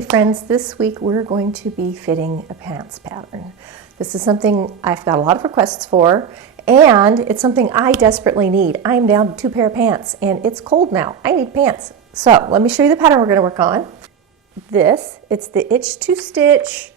Hey friends, this week we're going to be fitting a pants pattern. This is something I've got a lot of requests for, and it's something I desperately need. I'm down to 2 pair of pants and it's cold now. I need pants. So let me show you the pattern we're going to work on. It's the Itch to Stitch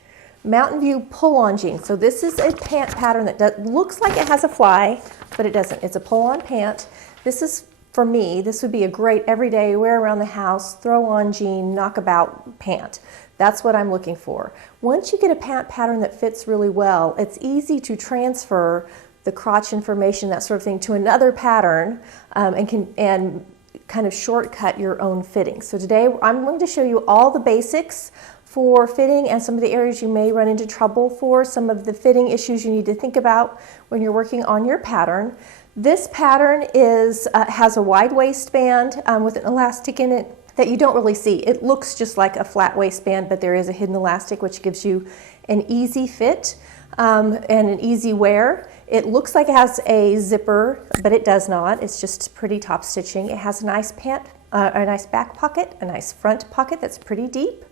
Mountain View pull-on jean. So this is a pant pattern that looks like it has a fly, but it doesn't. It's a pull-on pant. This is, for me, this would be a great everyday wear around the house, throw on jean, knockabout pant. That's what I'm looking for. Once you get a pant pattern that fits really well, it's easy to transfer the crotch information, that sort of thing, to another pattern and kind of shortcut your own fitting. So today I'm going to show you all the basics for fitting and some of the areas you may run into trouble for, some of the fitting issues you need to think about when you're working on your pattern. This pattern has a wide waistband with an elastic in it that you don't really see. It looks just like a flat waistband, but there is a hidden elastic which gives you an easy fit and an easy wear. It looks like it has a zipper, but it does not. It's just pretty top stitching. It has a nice back pocket, a nice front pocket that's pretty deep.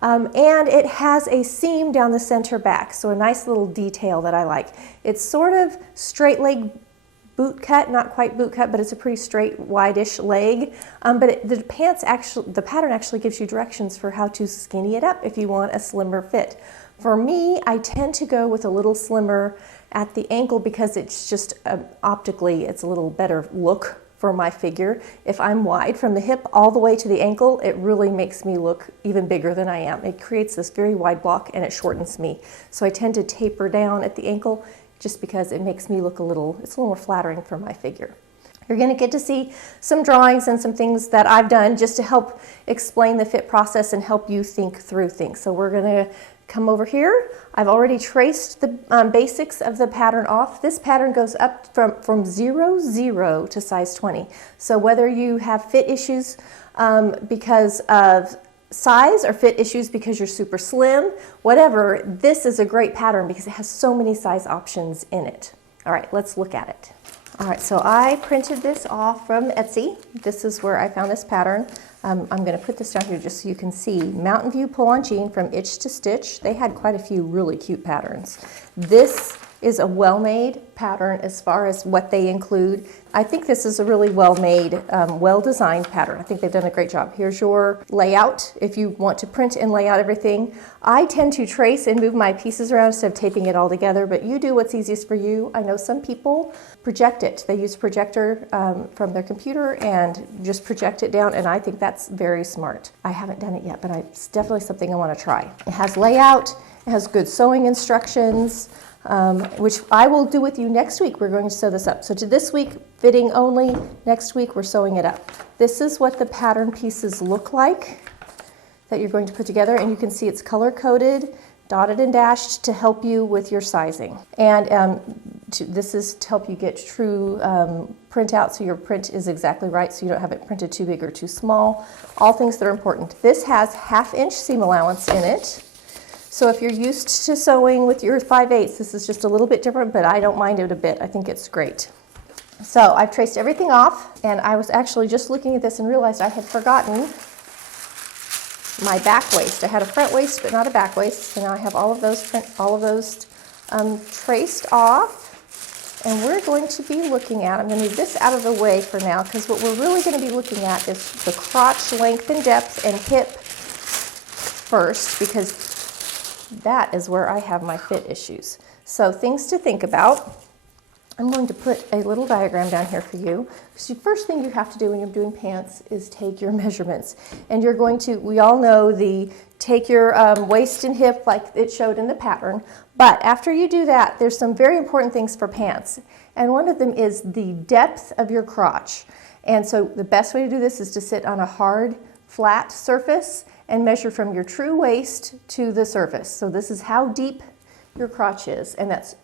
And it has a seam down the center back, so a nice little detail that I like. It's sort of straight leg boot cut, not quite boot cut, but it's a pretty straight, wide-ish leg. The pattern actually gives you directions for how to skinny it up if you want a slimmer fit. For me, I tend to go with a little slimmer at the ankle because it's just optically, it's a little better look for my figure. If I'm wide from the hip all the way to the ankle, it really makes me look even bigger than I am. It creates this very wide block and it shortens me. So I tend to taper down at the ankle just because it makes me look it's a little more flattering for my figure. You're going to get to see some drawings and some things that I've done just to help explain the fit process and help you think through things. So we're going to come over here. I've already traced the basics of the pattern off. This pattern goes up from 0 to size 20. So whether you have fit issues because of size or fit issues because you're super slim, whatever, this is a great pattern because it has so many size options in it. All right, let's look at it. All right, so I printed this off from Etsy. This is where I found this pattern. I'm going to put this down here just so you can see. Mountain View pull-on jean from Itch to Stitch. They had quite a few really cute patterns. This is a well-made pattern as far as what they include. I think this is a really well-made, well-designed pattern. I think they've done a great job. Here's your layout if you want to print and lay out everything. I tend to trace and move my pieces around instead of taping it all together, but you do what's easiest for you. I know some people project it. They use a projector from their computer and just project it down, and I think that's very smart. I haven't done it yet, but it's definitely something I want to try. It has layout, it has good sewing instructions, which I will do with you next week. We're going to sew this up. So to this week, fitting only. Next week, we're sewing it up. This is what the pattern pieces look like that you're going to put together, and you can see it's color-coded, dotted and dashed to help you with your sizing. And this is to help you get true printout so your print is exactly right, so you don't have it printed too big or too small. All things that are important. This has 1/2 inch seam allowance in it. So if you're used to sewing with your 5/8, this is just a little bit different, but I don't mind it a bit. I think it's great. So I've traced everything off, and I was actually just looking at this and realized I had forgotten my back waist. I had a front waist, but not a back waist. So now I have all of those traced off, and we're going to be looking at, I'm going to move this out of the way for now, because what we're really going to be looking at is the crotch length and depth and hip first, because that is where I have my fit issues. So things to think about. I'm going to put a little diagram down here for you. So the first thing you have to do when you're doing pants is take your measurements. And you're going to, we all know take your waist and hip like it showed in the pattern. But after you do that, there's some very important things for pants. And one of them is the depth of your crotch. And so the best way to do this is to sit on a hard, flat surface and measure from your true waist to the surface. So this is how deep your crotch is, and that's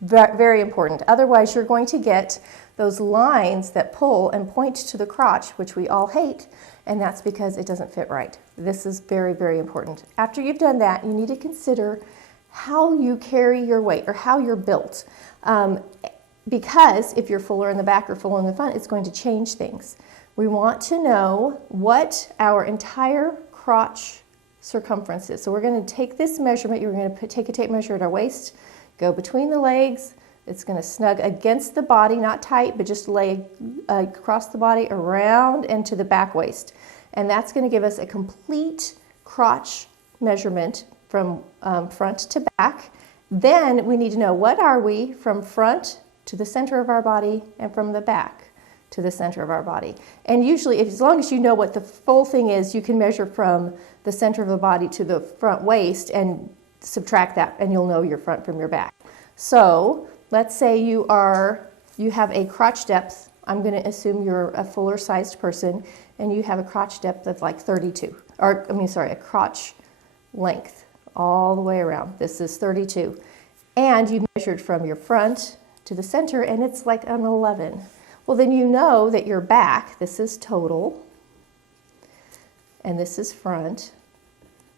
very important. Otherwise, you're going to get those lines that pull and point to the crotch, which we all hate, and that's because it doesn't fit right. This is very, very important. After you've done that, you need to consider how you carry your weight or how you're built. Because if you're fuller in the back or fuller in the front, it's going to change things. We want to know what our entire crotch circumference is. So we're going to take this measurement, you're going to take a tape measure at our waist, go between the legs, it's going to snug against the body, not tight, but just lay across the body, around and to the back waist. And that's going to give us a complete crotch measurement from front to back. Then we need to know, what are we from front to the center of our body and from the back to the center of our body. And usually, as long as you know what the full thing is, you can measure from the center of the body to the front waist and subtract that, and you'll know your front from your back. So let's say you have a crotch depth. I'm going to assume you're a fuller sized person, and you have a crotch depth of like 32, a crotch length all the way around. This is 32. And you measured from your front to the center, and it's like an 11. Well, then you know that your back, this is total, and this is front.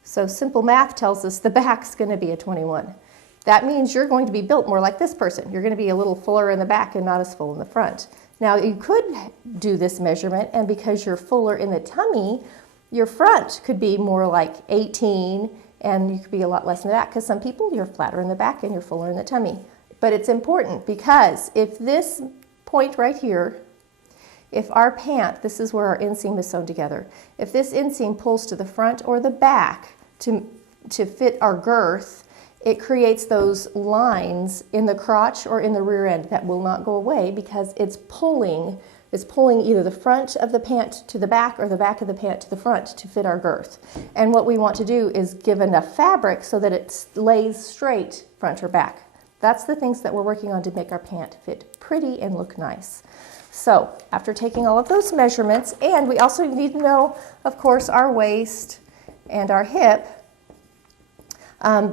So simple math tells us the back's going to be a 21. That means you're going to be built more like this person. You're going to be a little fuller in the back and not as full in the front. Now, you could do this measurement, and because you're fuller in the tummy, your front could be more like 18, and you could be a lot less in the back, because some people, you're flatter in the back and you're fuller in the tummy. But it's important, because if this point right here, if our pant, this is where our inseam is sewn together, if this inseam pulls to the front or the back to fit our girth, it creates those lines in the crotch or in the rear end that will not go away, because it's pulling either the front of the pant to the back or the back of the pant to the front to fit our girth. And what we want to do is give enough fabric so that it lays straight front or back. That's the things that we're working on to make our pant fit pretty and look nice. So after taking all of those measurements, and we also need to know, of course, our waist and our hip,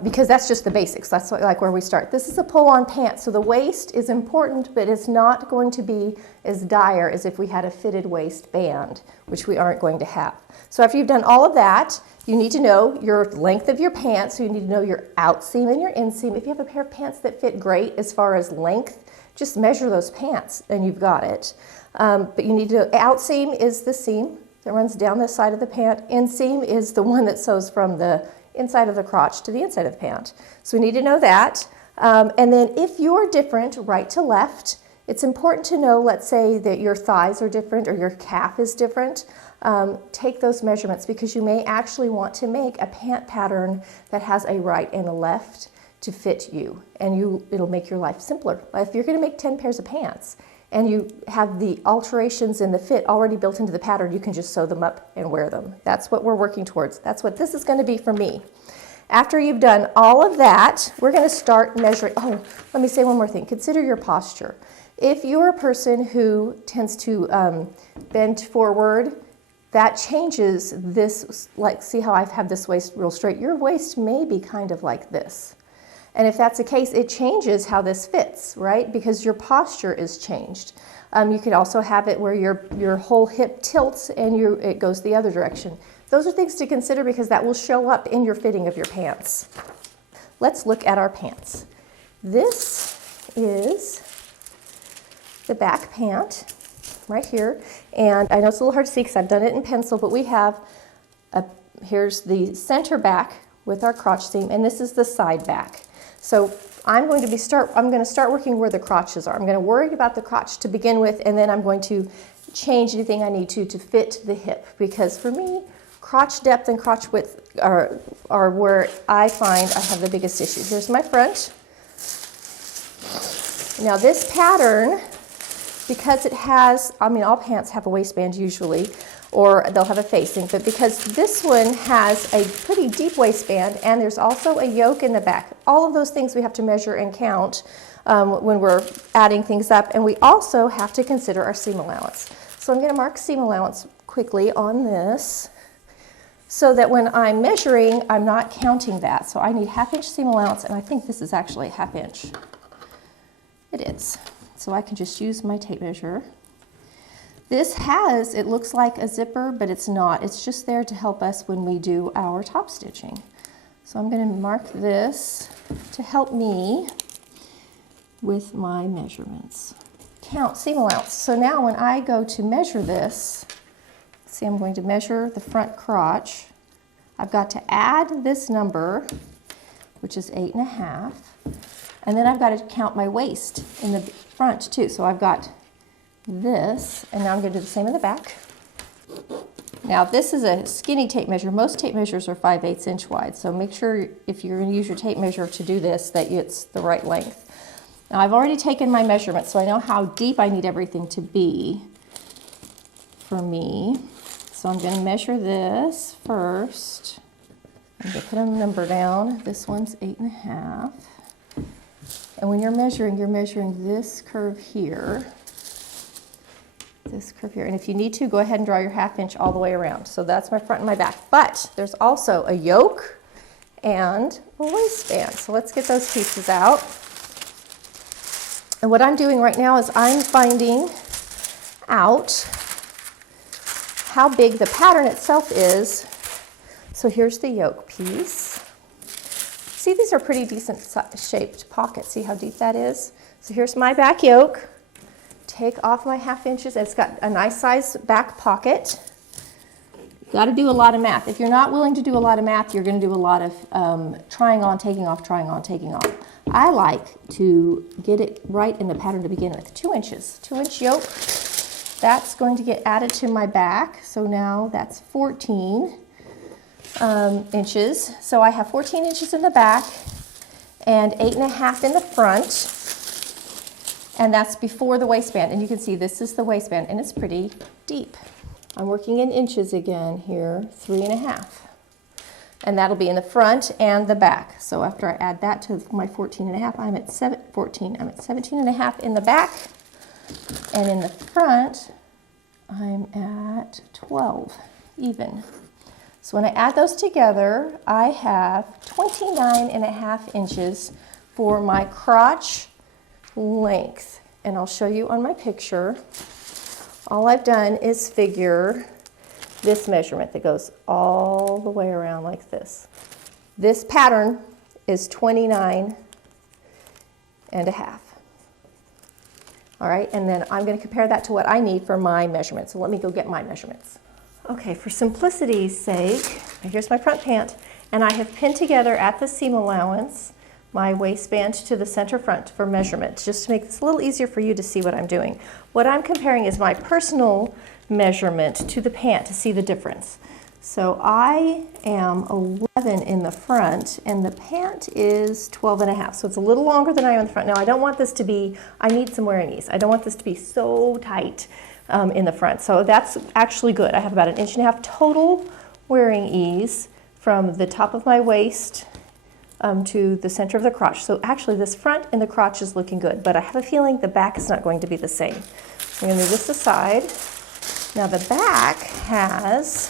because that's just the basics. That's like where we start. This is a pull-on pant, so the waist is important, but it's not going to be as dire as if we had a fitted waistband, which we aren't going to have. So after you've done all of that, you need to know your length of your pants, so you need to know your outseam and your inseam. If you have a pair of pants that fit great as far as length, just measure those pants and you've got it. But you need to know, outseam is the seam that runs down the side of the pant. Inseam is the one that sews from the inside of the crotch to the inside of the pant. So we need to know that. And then if you're different right to left, it's important to know, let's say that your thighs are different or your calf is different. Take those measurements, because you may actually want to make a pant pattern that has a right and a left to fit you, and it'll make your life simpler. If you're going to make 10 pairs of pants and you have the alterations in the fit already built into the pattern, you can just sew them up and wear them. That's what we're working towards. That's what this is going to be for me. After you've done all of that, we're going to start measuring. Oh, let me say one more thing. Consider your posture. If you're a person who tends to bend forward, that changes this, like, see how I have this waist real straight? Your waist may be kind of like this. And if that's the case, it changes how this fits, right? Because your posture is changed. You could also have it where your whole hip tilts and it goes the other direction. Those are things to consider, because that will show up in your fitting of your pants. Let's look at our pants. This is the back pant right here. And I know it's a little hard to see because I've done it in pencil, but we have, here's the center back with our crotch seam, and this is the side back. So I'm going to start working where the crotches are. I'm going to worry about the crotch to begin with, and then I'm going to change anything I need to fit the hip, because for me, crotch depth and crotch width are where I find I have the biggest issue. Here's my front. Now this pattern, because it has, all pants have a waistband usually, or they'll have a facing, but because this one has a pretty deep waistband and there's also a yoke in the back, all of those things we have to measure and count when we're adding things up, and we also have to consider our seam allowance. So I'm going to mark seam allowance quickly on this, so that when I'm measuring, I'm not counting that. So I need 1/2 inch seam allowance, and I think this is actually 1/2 inch. It is. So I can just use my tape measure. It looks like a zipper, but it's not. It's just there to help us when we do our top stitching. So I'm going to mark this to help me with my measurements. Count seam allowance. So now when I go to measure this, see, I'm going to measure the front crotch. I've got to add this number, which is 8.5, and then I've got to count my waist in the front too. So I've got this, and now I'm going to do the same in the back. Now this is a skinny tape measure. Most tape measures are 5/8 inch wide, so make sure if you're going to use your tape measure to do this that it's the right length. Now I've already taken my measurements, so I know how deep I need everything to be for me. So I'm going to measure this first. I'm going to put a number down. This one's 8.5. And when you're measuring this curve here. This curve here. And if you need to, go ahead and draw your 1/2 inch all the way around. So that's my front and my back. But there's also a yoke and a waistband. So let's get those pieces out. And what I'm doing right now is I'm finding out how big the pattern itself is. So here's the yoke piece. See, these are pretty decent shaped pockets. See how deep that is? So here's my back yoke. Take off my 1/2 inches. It's got a nice size back pocket. You've got to do a lot of math. If you're not willing to do a lot of math, you're going to do a lot of trying on, taking off, trying on, taking off. I like to get it right in the pattern to begin with. 2 inches, 2-inch yoke. That's going to get added to my back. So now that's 14 inches. So I have 14 inches in the back and 8.5 in the front. And that's before the waistband. And you can see this is the waistband, and it's pretty deep. I'm working in inches again here, 3.5. And that'll be in the front and the back. So after I add that to my 14.5, I'm at 17.5 in the back. And in the front, I'm at 12 even. So when I add those together, I have 29.5 inches for my crotch length. And I'll show you on my picture. All I've done is figure this measurement that goes all the way around like this. This pattern is 29.5. All right, and then I'm going to compare that to what I need for my measurements. So let me go get my measurements. Okay, for simplicity's sake, here's my front pant, and I have pinned together at the seam allowance my waistband to the center front for measurement, just to make this a little easier for you to see what I'm doing. What I'm comparing is my personal measurement to the pant to see the difference. So I am 11 in the front, and the pant is 12.5, so it's a little longer than I am in the front. Now I don't want this to be, I need some wearing ease. I don't want this to be so tight in the front, so that's actually good. I have about 1.5 inches total wearing ease from the top of my waist to the center of the crotch. So actually this front and the crotch is looking good, but I have a feeling the back is not going to be the same. So I'm going to move this aside. Now the back has,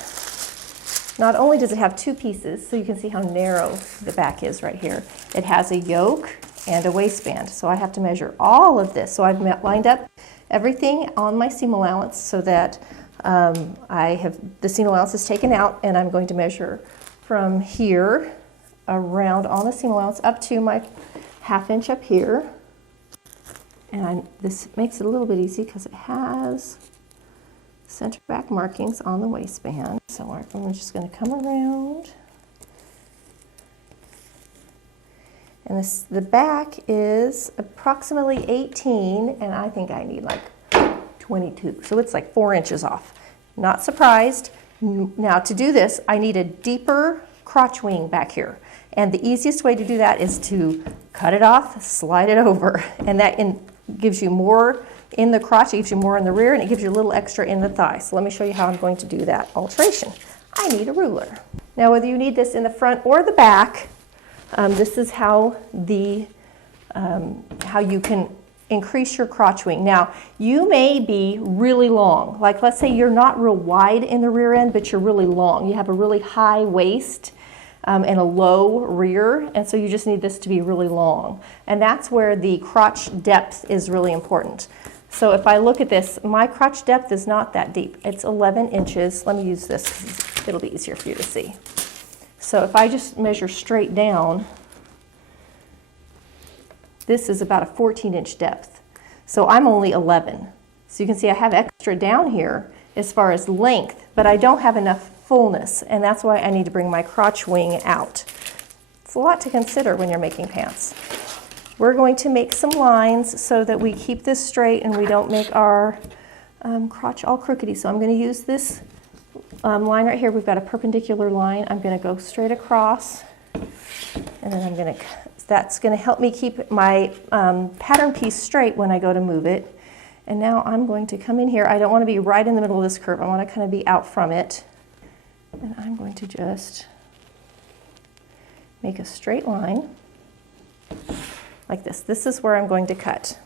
not only does it have 2 pieces, so you can see how narrow the back is right here, it has a yoke and a waistband. So I have to measure all of this. So I've lined up everything on my seam allowance so that I have the seam allowance is taken out, and I'm going to measure from here around on the seam allowance up to my 1/2 inch up here. And this makes it a little bit easy because it has center back markings on the waistband. So I'm just going to come around. And the back is approximately 18, and I think I need like 22. So it's like 4 inches off. Not surprised. Now to do this, I need a deeper crotch wing back here. And the easiest way to do that is to cut it off, slide it over, and that gives you more in the crotch, it gives you more in the rear, and it gives you a little extra in the thigh. So let me show you how I'm going to do that alteration. I need a ruler. Now whether you need this in the front or the back, this is how you can increase your crotch wing. Now you may be really long, like let's say you're not real wide in the rear end, but you're really long. You have a really high waist and a low rear, and so you just need this to be really long. And that's where the crotch depth is really important. So if I look at this, my crotch depth is not that deep. It's 11 inches. Let me use this because it'll be easier for you to see. So if I just measure straight down, this is about a 14-inch depth. So I'm only 11. So you can see I have extra down here as far as length, but I don't have enough fullness, and that's why I need to bring my crotch wing out. It's a lot to consider when you're making pants. We're going to make some lines so that we keep this straight and we don't make our crotch all crookedy. So I'm going to use this line right here. We've got a perpendicular line. I'm going to go straight across, and then that's going to help me keep my pattern piece straight when I go to move it. And now I'm going to come in here. I don't want to be right in the middle of this curve. I want to kind of be out from it. And I'm going to just make a straight line like this. This is where I'm going to cut.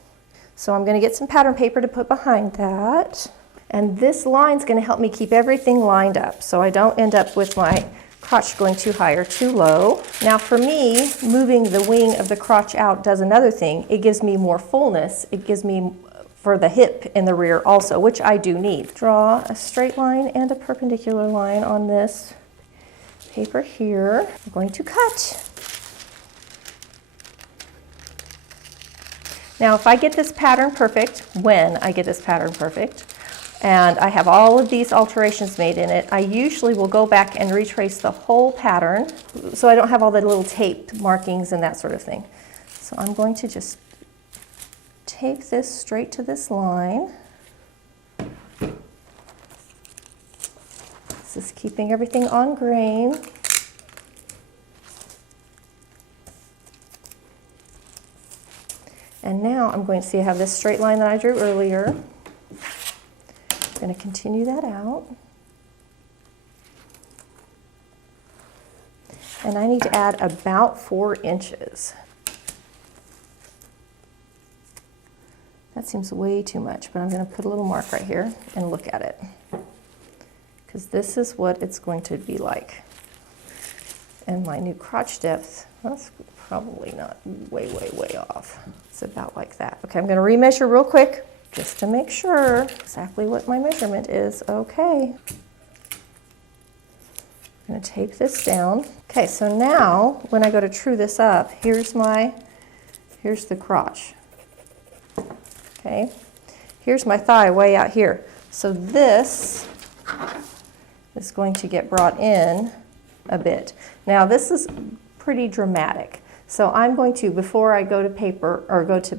So I'm going to get some pattern paper to put behind that. And this line's going to help me keep everything lined up so I don't end up with my crotch going too high or too low. Now for me, moving the wing of the crotch out does another thing. It gives me more fullness. It gives me for the hip in the rear also, which I do need. Draw a straight line and a perpendicular line on this paper here. I'm going to cut. Now if I get this pattern perfect, when I get this pattern perfect, and I have all of these alterations made in it, I usually will go back and retrace the whole pattern so I don't have all the little taped markings and that sort of thing. So I'm going to just take this straight to this line. This is keeping everything on grain. And now I'm going to see I have this straight line that I drew earlier. I'm going to continue that out. And I need to add about 4 inches. That seems way too much, but I'm going to put a little mark right here and look at it, because this is what it's going to be like. And my new crotch depth, that's probably not way off. It's about like that. Okay, I'm going to remeasure real quick just to make sure exactly what my measurement is. Okay. I'm going to tape this down. Okay, so now when I go to true this up, here's the crotch. Okay, here's my thigh way out here. So this is going to get brought in a bit. Now this is pretty dramatic. So I'm going to, before I go to paper or go to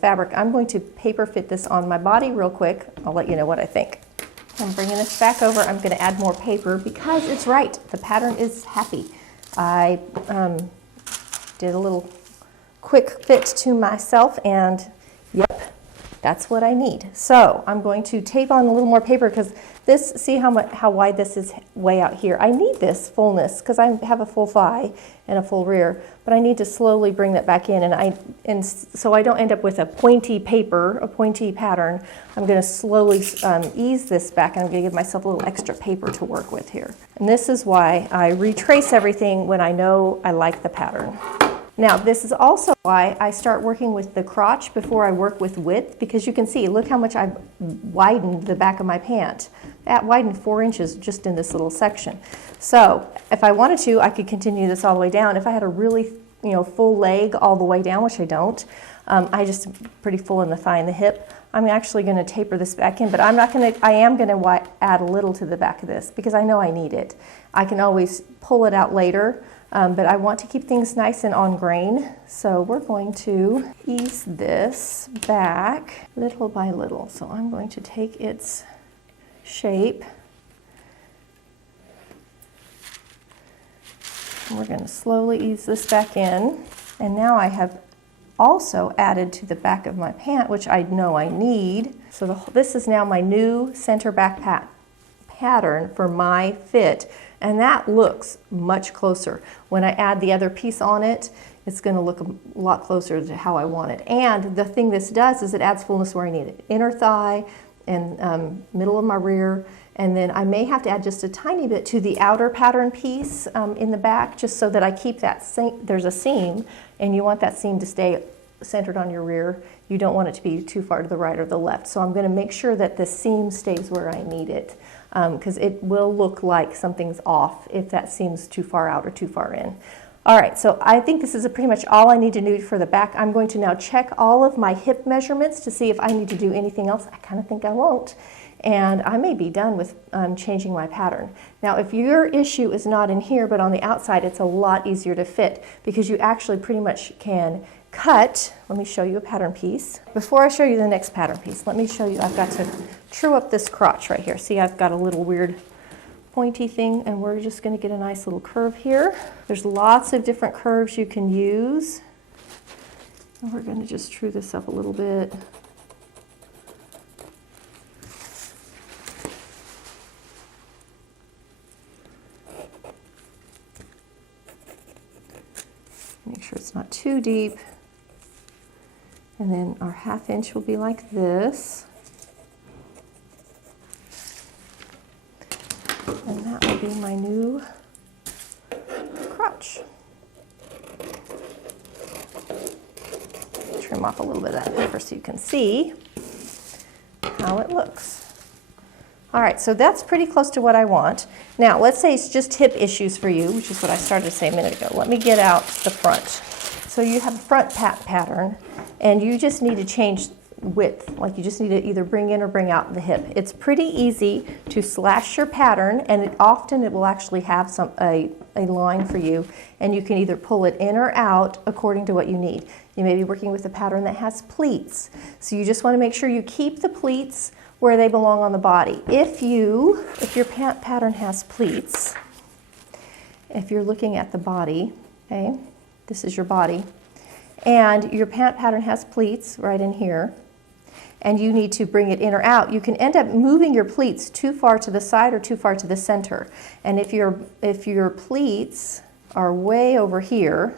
fabric, I'm going to paper fit this on my body real quick. I'll let you know what I think. I'm bringing this back over. I'm going to add more paper because it's right. The pattern is happy. I did a little quick fit to myself, and yep, that's what I need. So I'm going to tape on a little more paper because this, see how wide this is way out here. I need this fullness because I have a full thigh and a full rear, but I need to slowly bring that back in, and so I don't end up with a pointy paper, a pointy pattern. I'm going to slowly ease this back, and I'm going to give myself a little extra paper to work with here. And this is why I retrace everything when I know I like the pattern. Now, this is also why I start working with the crotch before I work with width, because you can see, look how much I've widened the back of my pant. That widened 4 inches just in this little section. So if I wanted to, I could continue this all the way down. If I had a really full leg all the way down, which I don't, I just pretty full in the thigh and the hip, I'm actually going to taper this back in, but I am going to add a little to the back of this because I know I need it. I can always pull it out later. But I want to keep things nice and on grain, so we're going to ease this back little by little. So I'm going to take its shape, and we're going to slowly ease this back in. And now I have also added to the back of my pant, which I know I need. So this is now my new center back pattern for my fit. And that looks much closer. When I add the other piece on it, it's going to look a lot closer to how I want it. And the thing this does is it adds fullness where I need it. Inner thigh and middle of my rear. And then I may have to add just a tiny bit to the outer pattern piece in the back, just so that I keep that there's a seam, and you want that seam to stay centered on your rear. You don't want it to be too far to the right or the left. So I'm going to make sure that the seam stays where I need it. Because it will look like something's off if that seems too far out or too far in. All right, so I think this is pretty much all I need to do for the back. I'm going to now check all of my hip measurements to see if I need to do anything else. I kind of think I won't. And I may be done with changing my pattern. Now, if your issue is not in here, but on the outside, it's a lot easier to fit because you actually pretty much can cut. Let me show you a pattern piece. Before I show you the next pattern piece, let me show you, I've got to true up this crotch right here. See, I've got a little weird pointy thing, and we're just going to get a nice little curve here. There's lots of different curves you can use. And we're going to just true this up a little bit. Make sure it's not too deep. And then our 1/2 inch will be like this. And that will be my new crotch. Trim off a little bit of that paper so you can see how it looks. All right, so that's pretty close to what I want. Now, let's say it's just hip issues for you, which is what I started to say a minute ago. Let me get out the front. So you have a front pattern, and you just need to change width. Like you just need to either bring in or bring out the hip. It's pretty easy to slash your pattern, and often it will actually have a line for you, and you can either pull it in or out according to what you need. You may be working with a pattern that has pleats, so you just want to make sure you keep the pleats where they belong on the body. If your pant pattern has pleats, if you're looking at the body, okay, this is your body, and your pant pattern has pleats right in here, and you need to bring it in or out, you can end up moving your pleats too far to the side or too far to the center. And if your pleats are way over here,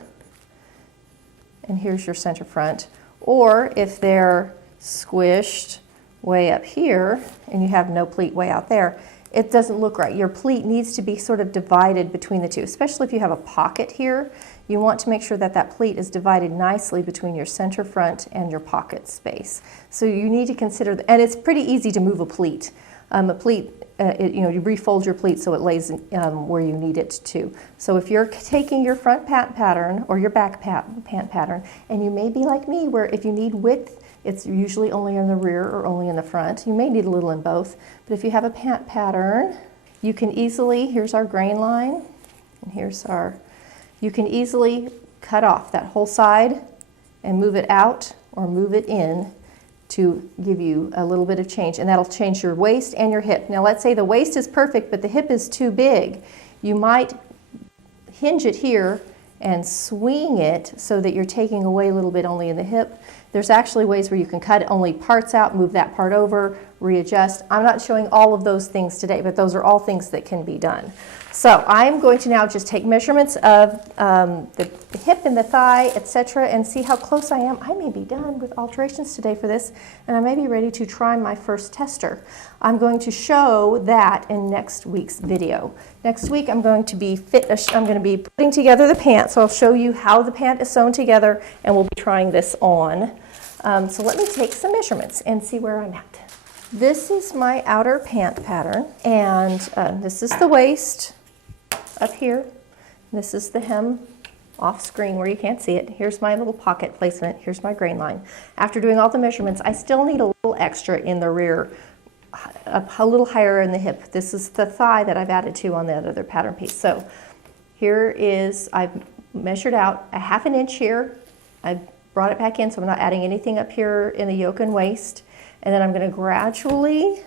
and here's your center front, or if they're squished way up here and you have no pleat way out there, it doesn't look right. Your pleat needs to be sort of divided between the two, especially if you have a pocket here. You want to make sure that that pleat is divided nicely between your center front and your pocket space. So you need to consider, and it's pretty easy to move a pleat. You refold your pleat so it lays where you need it to. So if you're taking your front pant pattern or your back pant pattern, and you may be like me where if you need width, it's usually only in the rear or only in the front. You may need a little in both, but if you have a pant pattern, you can easily, here's our grain line, and you can easily cut off that whole side and move it out or move it in to give you a little bit of change, and that'll change your waist and your hip. Now let's say the waist is perfect, but the hip is too big. You might hinge it here and swing it so that you're taking away a little bit only in the hip. There's actually ways where you can cut only parts out, move that part over, readjust. I'm not showing all of those things today, but those are all things that can be done. So I'm going to now just take measurements of the hip and the thigh, etc., and see how close I am. I may be done with alterations today for this, and I may be ready to try my first tester. I'm going to show that in next week's video. Next week I'm going to be putting together the pant, so I'll show you how the pant is sewn together, and we'll be trying this on. So let me take some measurements and see where I'm at. This is my outer pant pattern, and this is the waist up here. This is the hem off screen where you can't see it. Here's my little pocket placement. Here's my grain line. After doing all the measurements, I still need a little extra in the rear, a little higher in the hip. This is the thigh that I've added to on that other pattern piece. So here is, I've measured out a 1/2 inch here. I brought it back in, so I'm not adding anything up here in the yoke and waist. And then I'm going to gradually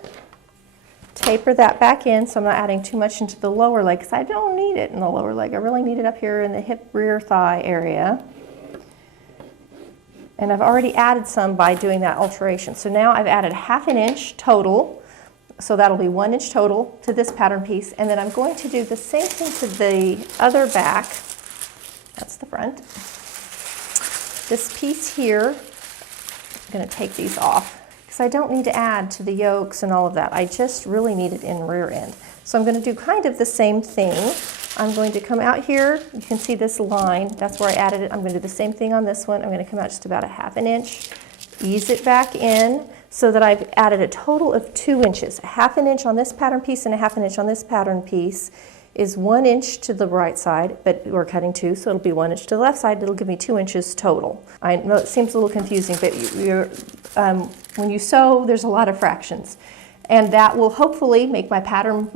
taper that back in, so I'm not adding too much into the lower leg, because I don't need it in the lower leg. I really need it up here in the hip rear thigh area. And I've already added some by doing that alteration. So now I've added 1/2 inch total, so that'll be 1 inch total to this pattern piece. And then I'm going to do the same thing to the other back. That's the front. This piece here, I'm going to take these off, because I don't need to add to the yokes and all of that. I just really need it in rear end. So I'm going to do kind of the same thing. I'm going to come out here. You can see this line. That's where I added it. I'm going to do the same thing on this one. I'm going to come out just about a 1/2 inch, ease it back in so that I've added a total of 2 inches, a 1/2 inch on this pattern piece and a 1/2 inch on this pattern piece. is 1 inch to the right side, but we're cutting 2, so it'll be 1 inch to the left side. It'll give me 2 inches total. I know it seems a little confusing, but when you sew, there's a lot of fractions. And that will hopefully make my pattern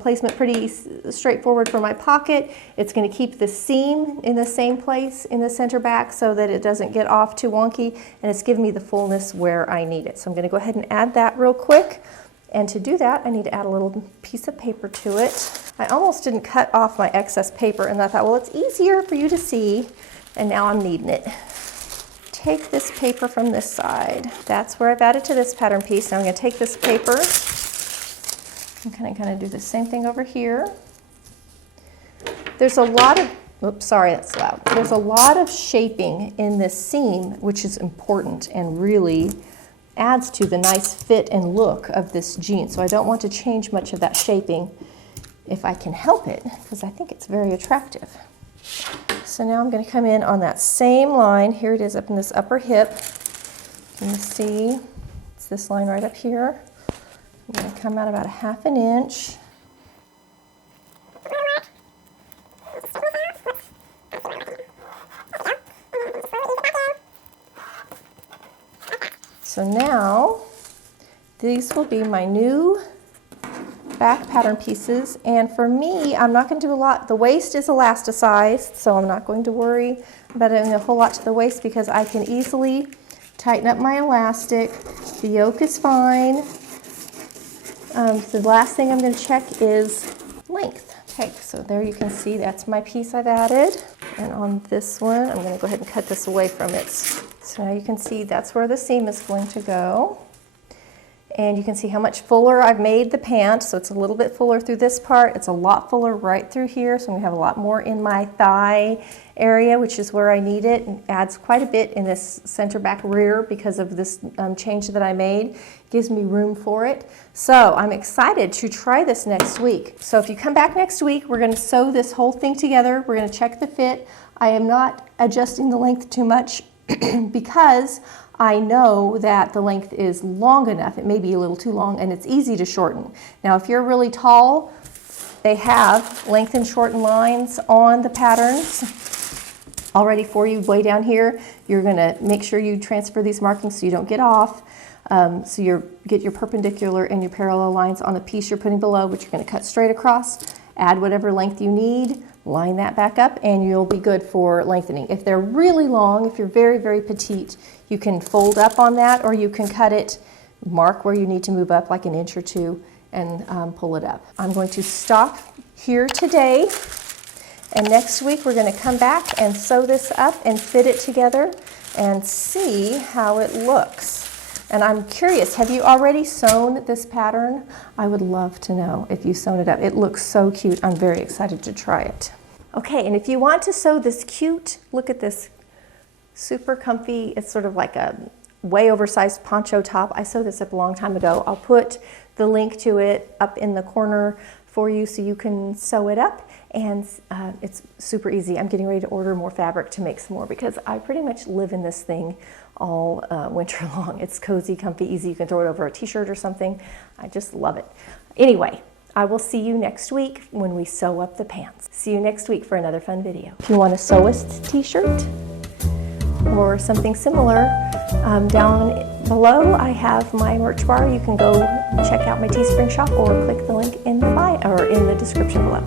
placement pretty straightforward for my pocket. It's going to keep the seam in the same place in the center back so that it doesn't get off too wonky, and it's giving me the fullness where I need it. So I'm going to go ahead and add that real quick. And to do that, I need to add a little piece of paper to it. I almost didn't cut off my excess paper, and I thought, well, it's easier for you to see, and now I'm needing it. Take this paper from this side. That's where I've added to this pattern piece. Now I'm going to take this paper and kind of do the same thing over here. There's a lot of, oops, sorry, that's loud. There's a lot of shaping in this seam, which is important and really adds to the nice fit and look of this jean. So I don't want to change much of that shaping if I can help it, because I think it's very attractive. So now I'm going to come in on that same line. Here it is up in this upper hip. You can see it's this line right up here. I'm going to come out about 1/2 inch. So now these will be my new back pattern pieces, and for me, I'm not going to do a lot. The waist is elasticized, so I'm not going to worry about adding a whole lot to the waist because I can easily tighten up my elastic. The yoke is fine. The last thing I'm going to check is length. Okay, so there you can see that's my piece I've added, and on this one, I'm going to go ahead and cut this away from it. So now you can see that's where the seam is going to go. And you can see how much fuller I've made the pant. So it's a little bit fuller through this part. It's a lot fuller right through here. So I'm gonna have a lot more in my thigh area, which is where I need it. And adds quite a bit in this center back rear because of this change that I made. Gives me room for it. So I'm excited to try this next week. So if you come back next week, we're gonna sew this whole thing together. We're gonna check the fit. I am not adjusting the length too much because I know that the length is long enough. It may be a little too long, and it's easy to shorten. Now, if you're really tall, they have length and shorten lines on the patterns already for you way down here. You're going to make sure you transfer these markings so you don't get off. So you get your perpendicular and your parallel lines on the piece you're putting below, which you're going to cut straight across. Add whatever length you need, line that back up, and you'll be good for lengthening. If they're really long, if you're very, very petite, you can fold up on that, or you can cut it, mark where you need to move up like 1 inch or 2, and pull it up. I'm going to stop here today, and next week we're going to come back and sew this up and fit it together and see how it looks. And I'm curious, have you already sewn this pattern? I would love to know if you've sewn it up. It looks so cute. I'm very excited to try it. Okay, and if you want to sew this cute, look at this, super comfy, it's sort of like a way oversized poncho top. I sewed this up a long time ago. I'll put the link to it up in the corner for you so you can sew it up, and it's super easy. I'm getting ready to order more fabric to make some more because I pretty much live in this thing all winter long. It's cozy, comfy, easy. You can throw it over a t-shirt or something. I just love it. Anyway, I will see you next week when we sew up the pants. See you next week for another fun video. If you want a sewist t-shirt or something similar, down below I have my merch bar. You can go check out my Teespring shop or click the link in the bio or in the description below.